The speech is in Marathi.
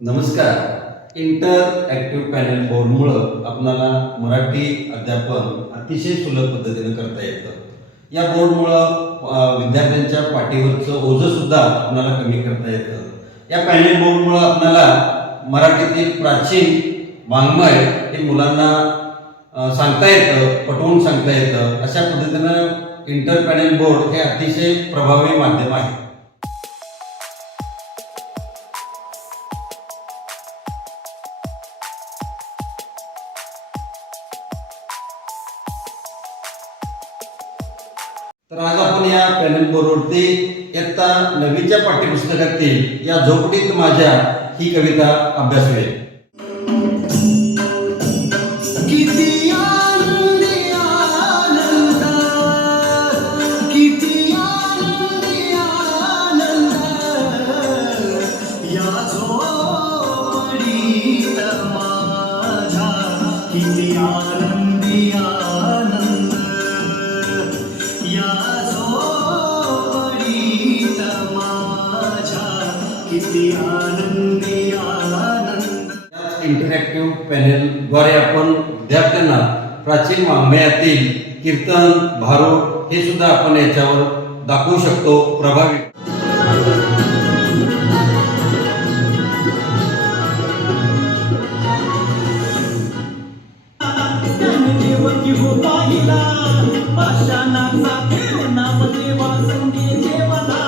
नमस्कार. इंटरॲक्टिव्ह पॅनल बोर्डमुळं आपल्याला मराठी अध्यापन अतिशय सुलभ पद्धतीने करता येतं. या बोर्डमुळं विद्यार्थ्यांच्या पाठीवरचं ओझंसुद्धा आपल्याला कमी करता येतं. या पॅनल बोर्डमुळं आपल्याला मराठीतील प्राचीन वाङ्मय हे मुलांना सांगता येतं, पटवून सांगता येतं. अशा पद्धतीनं इंटर पॅनल बोर्ड हे अतिशय प्रभावी माध्यम आहे. तर आज आपण या पॅनल बोर्डवरती इयत्ता 9वीच्या पाठ्यपुस्तकातील या झोपडीत माझ्या ही कविता अभ्यासूया. किती आनंदी आनंद, किती आनंदी आनंद, या झोपडीत माझ्या किती आनंदी आनंद, या झोपडीत माझ्या किती आनंदी आनंद. इंटरॅक्टिव्ह पॅनेलद्वारे आपण विद्यार्थ्यांना प्राचीन वाङ्मयातील कीर्तन, भारूड हे सुद्धा आपण याच्यावर दाखवू शकतो प्रभावी. देवकी हो पाहिला पाषाणाचा खेळ नाम देवा संगे जेवला.